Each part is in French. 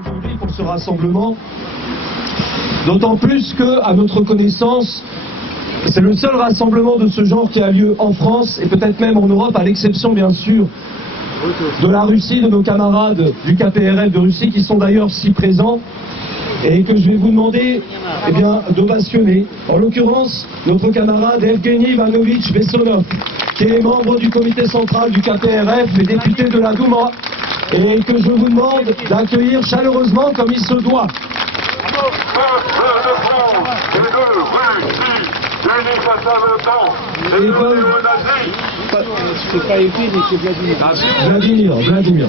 Aujourd'hui pour ce rassemblement, d'autant plus que, à notre connaissance, c'est le seul rassemblement de ce genre qui a lieu en France et peut-être même en Europe, à l'exception bien sûr de la Russie, de nos camarades du KPRF de Russie qui sont d'ailleurs si présents et que je vais vous demander d'ovationner. En l'occurrence, notre camarade Evgeny Ivanovich Bessonov, qui est membre du comité central du KPRF et député de la Douma, et que je vous demande d'accueillir chaleureusement comme il se doit. C'est pas Evgeny, mais c'est Vladimir.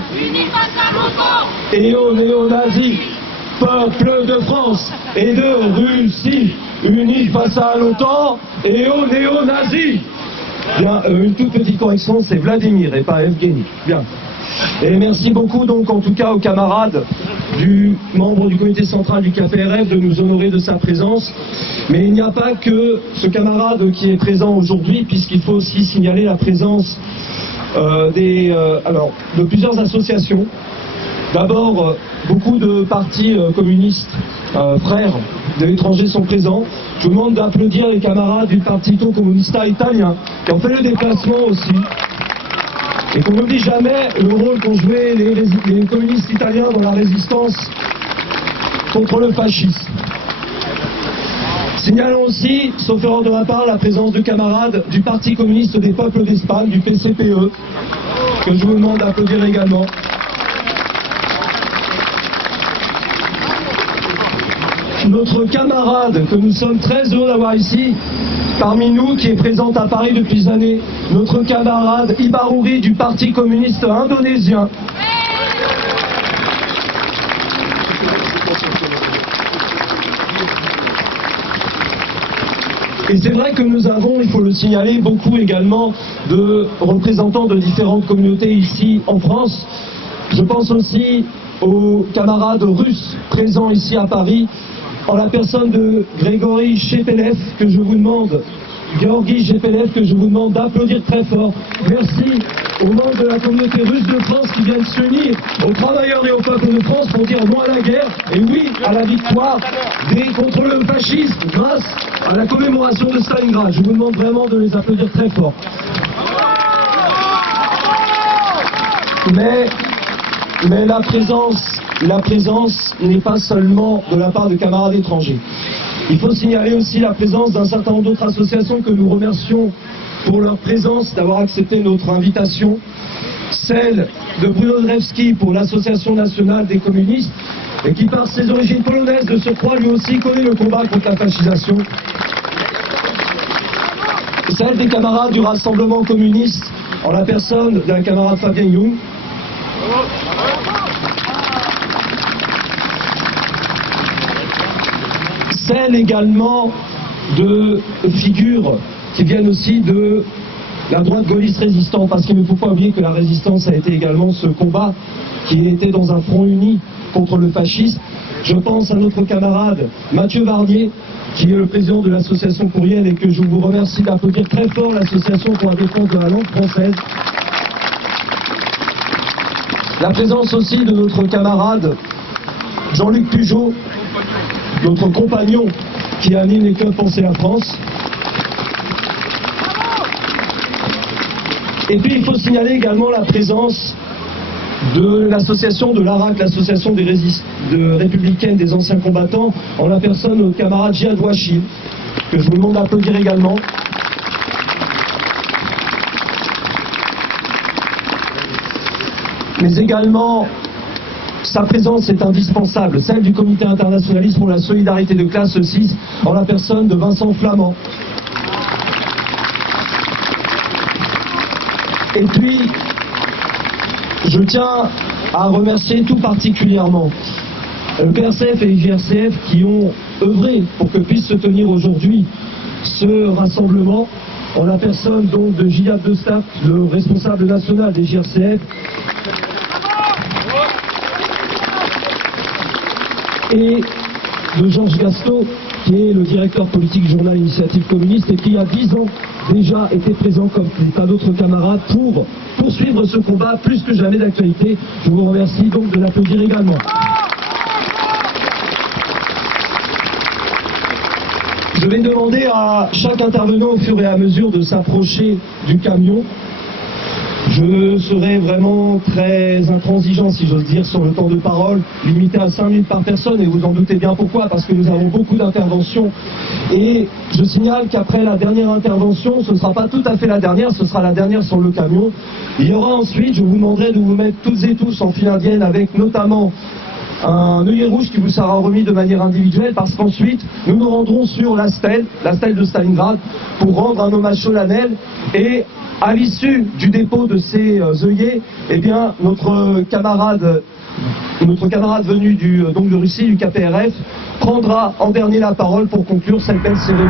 Et aux néo-nazis, peuple de France et de Russie, unis face à l'OTAN et aux néo-nazis. Bien, une toute petite correction, c'est Vladimir et pas Evgeny. Bien. Et merci beaucoup donc en tout cas aux camarades du membre du comité central du KPRF de nous honorer de sa présence. Mais il n'y a pas que ce camarade qui est présent aujourd'hui, puisqu'il faut aussi signaler la présence de plusieurs associations. D'abord, beaucoup de partis communistes, frères de l'étranger sont présents. Je vous demande d'applaudir les camarades du Partito Comunista italien qui ont fait le déplacement aussi. Et qu'on n'oublie jamais le rôle qu'ont joué les communistes italiens dans la résistance contre le fascisme. Signalons aussi, sauf erreur de ma part, la présence de camarades du Parti communiste des peuples d'Espagne, du PCPE, que je vous demande d'applaudir également. Notre camarade, que nous sommes très heureux d'avoir ici, parmi nous, qui est présente à Paris depuis des années, notre camarade Ibaruri du Parti communiste indonésien. Et c'est vrai que nous avons, il faut le signaler, beaucoup également de représentants de différentes communautés ici en France. Je pense aussi aux camarades russes présents ici à Paris, en la personne de Georgi Shepelev, que je vous demande d'applaudir très fort. Merci aux membres de la communauté russe de France qui viennent s'unir aux travailleurs et au peuple de France pour dire non à la guerre et oui à la victoire contre le fascisme grâce à la commémoration de Stalingrad. Je vous demande vraiment de les applaudir très fort. Mais la présence n'est pas seulement de la part de camarades étrangers. Il faut signaler aussi la présence d'un certain nombre d'autres associations que nous remercions pour leur présence, d'avoir accepté notre invitation. Celle de Bruno Drewski pour l'Association nationale des communistes, et qui par ses origines polonaises de surcroît lui aussi connaît le combat contre la fascisation. Celle des camarades du Rassemblement communiste, en la personne de la camarade Fabienne Young. Celle également de figures qui viennent aussi de la droite gaulliste résistante, parce qu'il ne faut pas oublier que la résistance a été également ce combat qui était dans un front uni contre le fascisme. Je pense à notre camarade Mathieu Varnier, qui est le président de l'association Courriel, et que je vous remercie d'applaudir très fort, l'association pour la défense de la langue française. La présence aussi de notre camarade Jean-Luc Pujol, notre compagnon qui anime les clubs Penser la France. Et puis il faut signaler également la présence de l'association de l'ARAC, l'association des républicaines des anciens combattants, en la personne de notre camarade Jihad Ouachi, que je vous demande d'applaudir également. Mais également, sa présence est indispensable, celle du Comité internationaliste pour la solidarité de classe 6, en la personne de Vincent Flamand. Et puis, je tiens à remercier tout particulièrement le PRCF et l'IGRCF qui ont œuvré pour que puisse se tenir aujourd'hui ce rassemblement, en la personne donc de Gilad de Stapp, le responsable national des IGRCF, et de Georges Gasto, qui est le directeur politique du journal Initiative communiste et qui a 10 ans déjà été présent comme des tas d'autres camarades pour poursuivre ce combat plus que jamais d'actualité. Je vous remercie donc de l'applaudir également. Je vais demander à chaque intervenant au fur et à mesure de s'approcher du camion. Je serai vraiment très intransigeant, si j'ose dire, sur le temps de parole, limité à 5 minutes par personne, et vous en doutez bien pourquoi, parce que nous avons beaucoup d'interventions. Et je signale qu'après la dernière intervention, ce ne sera pas tout à fait la dernière, ce sera la dernière sur le camion. Il y aura ensuite, je vous demanderai de vous mettre toutes et tous en file indienne, avec notamment un œillet rouge qui vous sera remis de manière individuelle, parce qu'ensuite nous nous rendrons sur la stèle de Stalingrad, pour rendre un hommage solennel. Et à l'issue du dépôt de ces œillets, eh bien notre camarade venu donc de Russie, du KPRF, prendra en dernier la parole pour conclure cette belle cérémonie.